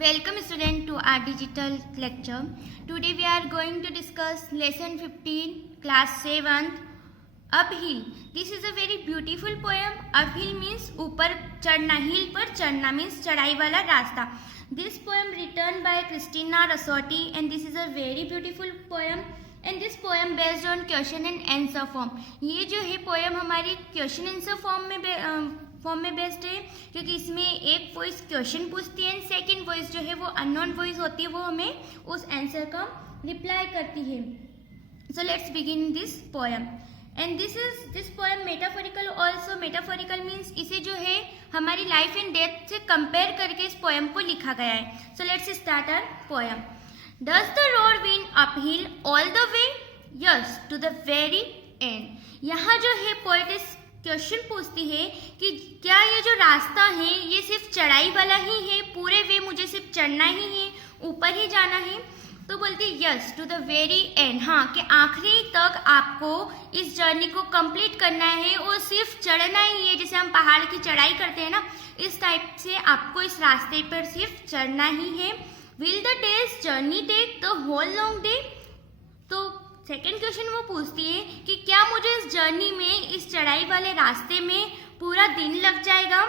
Welcome student to our digital lecture. Today we are going to discuss lesson 15 class 7th uphill. This is a very beautiful poem. Uphill means ऊपर चढ़ना, hill पर चढ़ना means चढ़ाई वाला रास्ता. This poem written by Christina Rossetti and this is a very beautiful poem and this poem based on question and answer form. ये जो है poem हमारी question answer form में बेस्ड है क्योंकि इसमें एक वॉइस क्वेश्चन पूछती है एंड सेकंड वॉइस जो है वो अननोन वॉइस होती है, वो हमें उस आंसर का रिप्लाई करती है. So let's begin this poem and this poem metaphorical also. Metaphorical means इसे जो है हमारी लाइफ एंड डेथ से कंपेयर करके इस पोएम को लिखा गया है. So let's start our poem. Does the road wind uphill all the way? Yes, to the very end. यहाँ जो है पोएट क्वेश्चन पूछती है कि क्या ये जो रास्ता है ये सिर्फ चढ़ाई वाला ही है, पूरे वे मुझे सिर्फ चढ़ना ही है, ऊपर ही जाना है? तो बोलती है yes, to the very end. हाँ, कि आखिरी तक आपको इस जर्नी को कंप्लीट करना है और सिर्फ चढ़ना ही है. जैसे हम पहाड़ की चढ़ाई करते हैं ना, इस टाइप से आपको इस रास्ते पर सिर्फ चढ़ना ही है. Will the day's journey take the whole long day? तो सेकेंड क्वेश्चन वो पूछती है कि क्या मुझे इस जर्नी में, इस चढ़ाई वाले रास्ते में पूरा दिन लग जाएगा?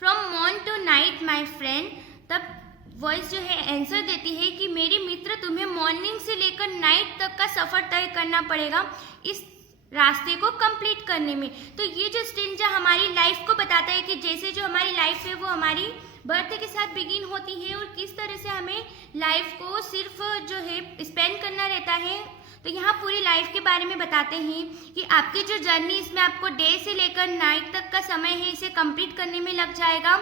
From morn to night my friend. तब वॉइस जो है आंसर देती है कि मेरी मित्र, तुम्हें मॉर्निंग से लेकर नाइट तक का सफ़र तय करना पड़ेगा इस रास्ते को कंप्लीट करने में. तो ये जो स्टेंजा हमारी लाइफ को बताता है कि जैसे जो हमारी लाइफ है वो हमारी बर्थ के साथ बिगिन होती है और किस तरह से हमें लाइफ को सिर्फ जो है स्पेंड करना रहता है. तो यहाँ पूरी लाइफ के बारे में बताते हैं कि आपकी जो जर्नी, इसमें आपको डे से लेकर नाइट तक का समय है, इसे कंप्लीट करने में लग जाएगा.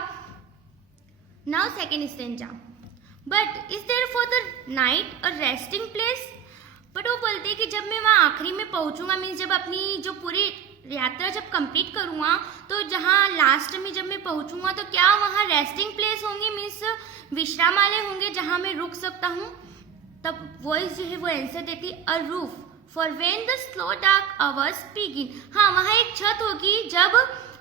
Now second stanza. But is there for the night a resting place? But वो बोलते हैं कि जब मैं वहाँ आखिरी में पहुँचूंगा, मीन्स जब अपनी जो पूरी यात्रा जब कंप्लीट करूँगा, तो जहाँ लास्ट में जब मैं पहुँचूंगा तो क्या वहाँ रेस्टिंग प्लेस होंगे, मीन्स विश्रामालय होंगे जहाँ मैं रुक सकता हूँ? तब वॉइस जो है वो आंसर देती a roof for when the slow dark hours begin. हाँ, वहाँ एक छत होगी जब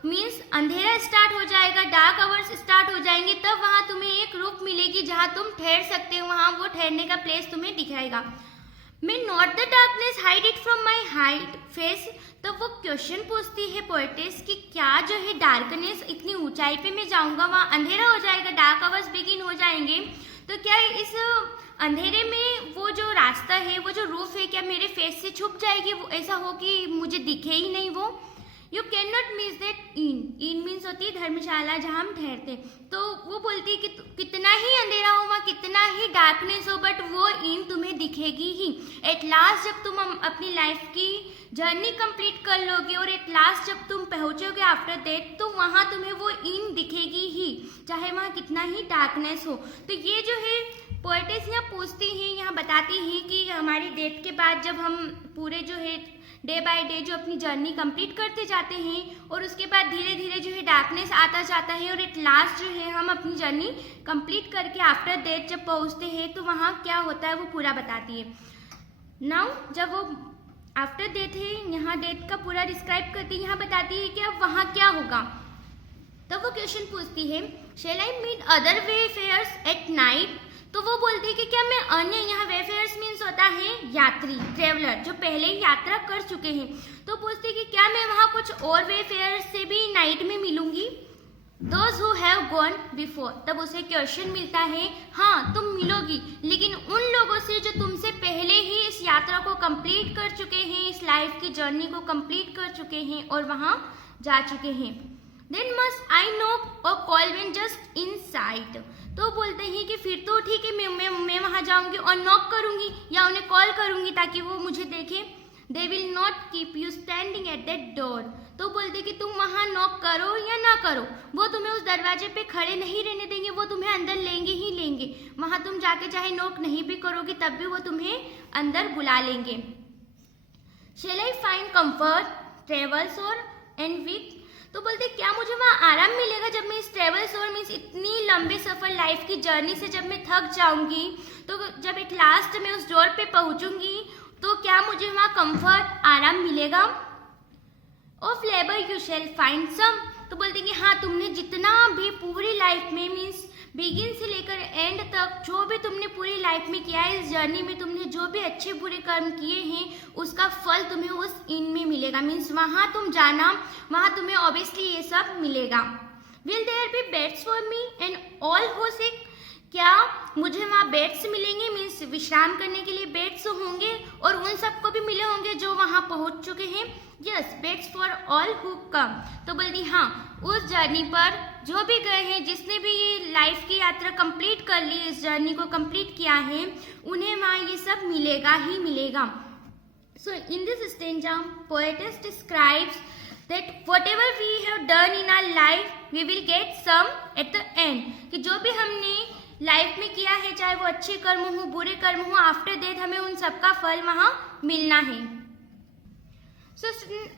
मीन्स अंधेरा स्टार्ट हो जाएगा, डार्क आवर्स स्टार्ट हो जाएंगे, तब वहाँ तुम्हें एक रूफ मिलेगी जहाँ तुम ठहर सकते हो. वहाँ वो ठहरने का प्लेस तुम्हें दिखाएगा. May not the darkness hide it from my height face. तो वो क्वेश्चन पूछती है पोएटेस कि क्या जो है डार्कनेस, इतनी ऊंचाई पे मैं जाऊँगा, वहाँ अंधेरा हो जाएगा, डार्क आवर्स बिगिन हो जाएंगे, तो क्या इस अंधेरे में वो जो रास्ता है, वो जो रूफ है, क्या मेरे फेस से छुप जाएगी? वो ऐसा हो कि मुझे दिखे ही नहीं वो. You can not miss that in means होती है धर्मशाला जहाँ हम ठहरते. तो वो बोलती है कि कितना ही अंधेरा हो, वहाँ कितना ही डार्कनेस हो, बट वो इन तुम्हें दिखेगी ही. एट लास्ट जब तुम अपनी लाइफ की जर्नी कंप्लीट कर लोगे और एट लास्ट जब तुम पहुँचोगे आफ्टर दैट, तो वहाँ तुम्हें वो इन दिखेगी ही, चाहे वहाँ कितना ही डार्कनेस हो. तो ये जो है पोएटेस यहाँ पूछती हैं, यहाँ बताती हैं कि हमारी डेथ के बाद जब हम पूरे जो है डे बाय डे जो अपनी जर्नी कंप्लीट करते जाते हैं और उसके बाद धीरे धीरे जो है डार्कनेस आता जाता है और एट लास्ट जो है हम अपनी जर्नी कंप्लीट करके आफ्टर डेथ जब पहुँचते हैं तो वहाँ क्या होता है वो पूरा बताती है. नाउ जब वो आफ्टर डेथ है, यहाँ डेथ का पूरा डिस्क्राइब करती है, यहाँ बताती है कि अब वहाँ क्या होगा. तो वो क्वेश्चन पूछती है shall I meet other wayfarers at night? तो वो बोलती है कि क्या मैं अन्य, यहाँ वेफेयर्स मीन्स होता है यात्री, ट्रेवलर, जो पहले ही यात्रा कर चुके हैं. तो पूछती है कि क्या मैं वहाँ कुछ और वेफेयर्स से भी नाइट में मिलूंगी? Those who have gone before. तब उसे क्वेश्चन मिलता है, हाँ तुम मिलोगी, लेकिन उन लोगों से जो तुमसे पहले ही इस यात्रा को कंप्लीट कर चुके हैं, इस लाइफ की जर्नी को कंप्लीट कर चुके हैं और वहाँ जा चुके हैं. देन मस्ट आई नॉक और call when just in site. तो बोलते हैं कि फिर तो ठीक है, मैं वहाँ जाऊँगी और नॉक करूँगी या उन्हें कॉल करूँगी ताकि वो मुझे देखें. They will not keep you standing at that door. तो बोलते कि तुम वहाँ नॉक करो या ना करो, वो तुम्हें उस दरवाजे पे खड़े नहीं रहने देंगे, वो तुम्हें अंदर लेंगे ही लेंगे. वहाँ तुम जाके चाहे नॉक नहीं भी करोगी तब भी वो तुम्हें अंदर बुला लेंगे. शैल आई फाइंड कम्फर्ट ट्रेवल्स और एंड विथ? तो बोलते क्या मुझे वहाँ आराम मिलेगा जब मैं इस ट्रेवल्स और मीन्स इतनी लंबे सफ़र लाइफ की जर्नी से जब मैं थक जाऊँगी, तो जब एट लास्ट में उस डोर पे पहुँचूँगी तो क्या मुझे वहाँ कंफर्ट, आराम मिलेगा? Of labour you shall find sum. तो बोलते हैं कि हाँ तुमने जितना भी पूरी लाइफ में मीन्स बिगिन से लेकर एंड तक जो भी तुमने पूरी लाइफ में किया है, इस जर्नी में तुमने जो भी अच्छे बुरे कर्म किए हैं उसका फल तुम्हें उस इन में मिलेगा। मीन्स वहाँ तुम जाना, वहाँ तुम्हें ऑब्वियसली ये सब मिलेगा। Will there be beds for me and all who seek, क्या मुझे वहाँ बेड्स मिलेंगे, मीन्स विश्राम करने के लिए बेड्स होंगे और उन सबको भी मिले होंगे जो वहाँ पहुँच चुके हैं। Yes, beds for all who come. तो बोलती हाँ, उस जर्नी पर जो भी गए हैं, जिसने भी ये लाइफ की यात्रा कंप्लीट कर ली, इस जर्नी को कंप्लीट किया है, उन्हें वहाँ ये सब मिलेगा ही मिलेगा। So in this stanza poetess describes that whatever we have done in our life we will get some at the end, कि जो भी हमने लाइफ में किया है, चाहे वो अच्छे कर्म हो बुरे कर्म हो, आफ्टर डेथ हमें उन सबका फल वहाँ मिलना है। So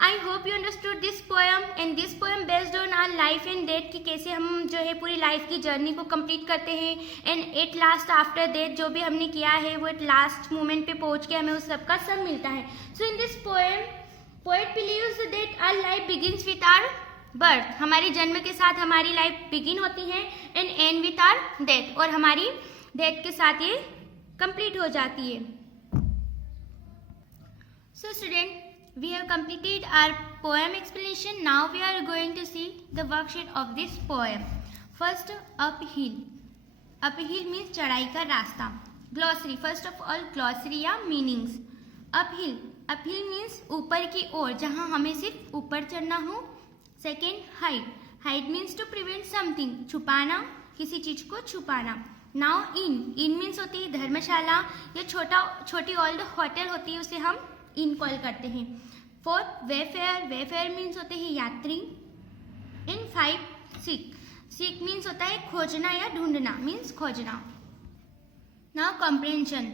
I hope you understood this poem and this poem based on our life and death, कि कैसे हम जो है पूरी लाइफ की जर्नी को कंप्लीट करते हैं and at last after death जो भी हमने किया है वो एट लास्ट मोमेंट पे पहुँच के हमें उस सबका सब मिलता है। So in this poem poet believes that our life begins with our birth, हमारे जन्म के साथ हमारी लाइफ बिगिन होती है and end with our death, और हमारी डेथ के साथ ये कंप्लीट हो जाती है। So student, we have completed our poem explanation. Now we are going to see the worksheet of this poem. First, uphill. Uphill means चढ़ाई का रास्ता। Glossary. First of all, glossary या meanings. Uphill. Uphill means ऊपर की ओर, जहाँ हमें सिर्फ ऊपर चढ़ना हो। Second, hide. Hide means to prevent something. छुपाना, किसी चीज को छुपाना। Now in. In means होती है धर्मशाला या छोटी ओल्ड होटल होती है, उसे हम इन कॉल करते हैं। Fourth, Wayfair. वेफेयर मीन्स होते हैं यात्री। इन 5, सीक। सीक मीन्स होता है खोजना या ढूंढना, मीन्स खोजना। Now comprehension.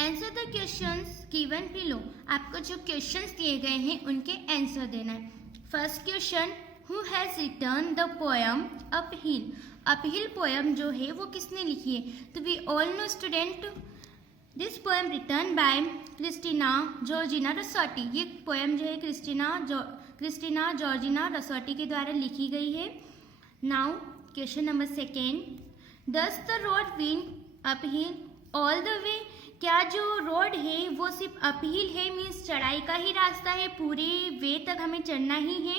Answer the questions given below. आपको जो क्वेश्चंस दिए गए हैं उनके आंसर देना है। First question, who has written the poem uphill. Uphill poem जो है वो किसने लिखी है? तो we all know student, this poem written by Christina Georgina Rossetti. ये पोएम जो है क्रिस्टीना जॉर्जिना रसोटी के द्वारा लिखी गई है। Now question number second, does the road wind uphill all the वे। क्या जो रोड है वो सिर्फ अपहिल है, मीन्स चढ़ाई का ही रास्ता है, पूरे वे तक हमें चढ़ना ही है।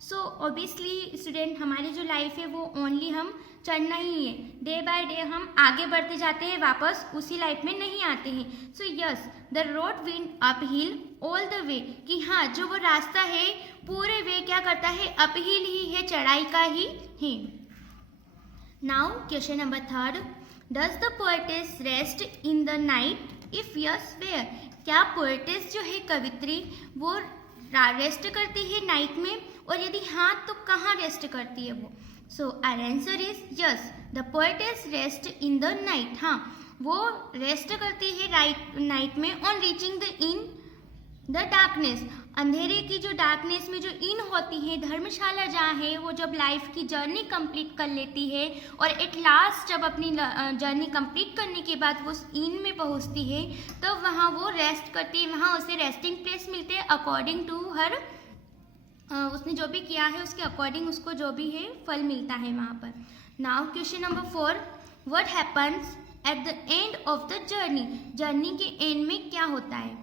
सो ऑब्वियसली स्टूडेंट, हमारी जो लाइफ है वो ओनली हम चढ़ना ही है। डे बाय डे हम आगे बढ़ते जाते हैं, वापस उसी लाइफ में नहीं आते हैं। So yes, the road wind uphill all the वे, कि हाँ जो वो रास्ता है पूरे वे क्या करता है, अपहिल ही है, चढ़ाई का ही है। Now question number third, does the poetess rest in the night, if yes where. क्या पोएटेस जो है कवित्री वो रेस्ट करती है नाइट में, और यदि हाँ तो कहाँ रेस्ट करती है वो? So our answer is yes, the poetess rest in the night. हाँ, वो रेस्ट करती है नाइट में on reaching the inn the darkness. अंधेरे की जो डार्कनेस में जो इन होती है, धर्मशाला जहाँ है, वो जब लाइफ की जर्नी कंप्लीट कर लेती है और एट लास्ट जब अपनी जर्नी कंप्लीट करने के बाद वो इन में पहुँचती है, तो वहाँ वो रेस्ट करती है, वहाँ उसे रेस्टिंग प्लेस मिलते हैं अकॉर्डिंग टू हर, उसने जो भी किया है उसके अकॉर्डिंग उसको जो भी है फल मिलता है वहाँ पर। Now question number 4, what happens at the end of the journey. Journey के एंड में क्या होता है?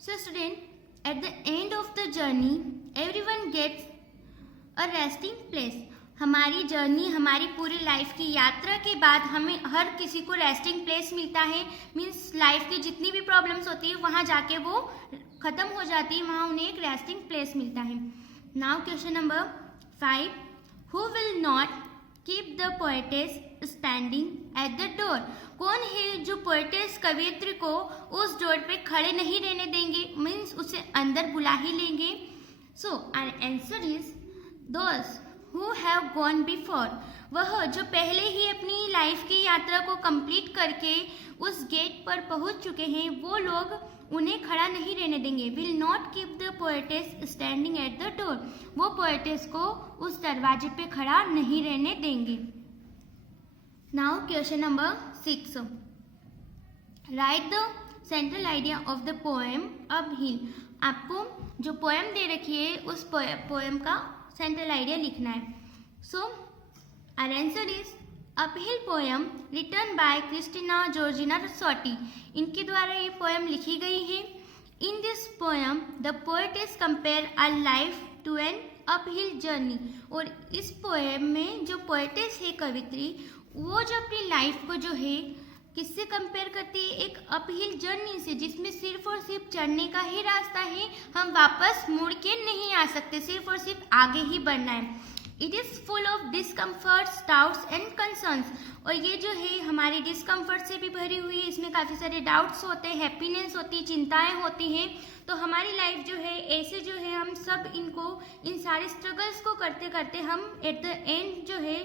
So student, at the end of the journey everyone gets a resting place. हमारी जर्नी, हमारी पूरी लाइफ की यात्रा के बाद हमें हर किसी को रेस्टिंग प्लेस मिलता है, मीन्स लाइफ की जितनी भी प्रॉब्लम्स होती है वहाँ जाके वो खत्म हो जाती है, वहाँ उन्हें एक रेस्टिंग प्लेस मिलता है। Now question number 5, who will not keep the poetess standing at the door. कौन है जो पोएटेस कवियत्री को उस डोर पे खड़े नहीं रहने देंगे, मीन्स उसे अंदर बुला ही लेंगे? So our answer is those who have gone before. वह जो पहले ही अपनी लाइफ की यात्रा को कंप्लीट करके उस गेट पर पहुंच चुके हैं, वो लोग उन्हें खड़ा नहीं रहने देंगे। Will not keep the poetess standing at the door. वो पोएटेस को उस दरवाजे पे खड़ा नहीं रहने देंगे। Now question number 6, right the central idea of the poem uphill. आपको जो पोएम दे रखी है उस पोएम का सेंट्रल आइडिया लिखना है। So our answer is uphill poem written by Christina Georgina Rossetti. इनके द्वारा ये पोएम लिखी गई है। In this poem the poetess compare our life to an uphill journey. और इस पोएम में जो पोएटेस है, कवित्री, वो जो अपनी लाइफ को जो है किससे कंपेयर करती है, एक अपहिल जर्नी से, जिसमें सिर्फ और सिर्फ चढ़ने का ही रास्ता है, हम वापस मुड़ के नहीं आ सकते, सिर्फ और सिर्फ आगे ही बढ़ना है। It is full of discomforts, doubts and concerns. और ये जो है हमारे डिस्कम्फर्ट से भी भरी हुई है, इसमें काफ़ी सारे डाउट्स होते हैं, हैप्पीनेस होती है, चिंताएं होती हैं। तो हमारी लाइफ जो है ऐसे जो है हम सब इन सारे स्ट्रगल्स को करते करते हम एट द एंड जो है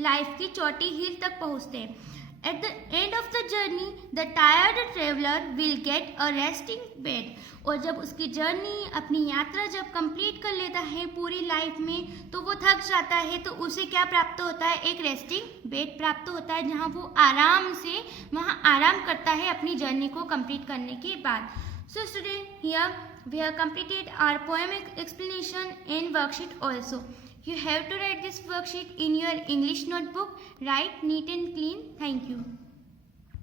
लाइफ की चोटी हिल तक पहुँचते हैं। At the end of the journey, the tired traveler will get a resting bed. और जब उसकी जर्नी, अपनी यात्रा जब कंप्लीट कर लेता है पूरी लाइफ में, तो वो थक जाता है, तो उसे क्या प्राप्त होता है, एक रेस्टिंग बेड प्राप्त होता है, जहाँ वो आराम से वहाँ आराम करता है अपनी जर्नी को कंप्लीट करने के बाद। So student, here we have completed our poem explanation and worksheet also. You have to write this worksheet in your English notebook. Write neat and clean. Thank you.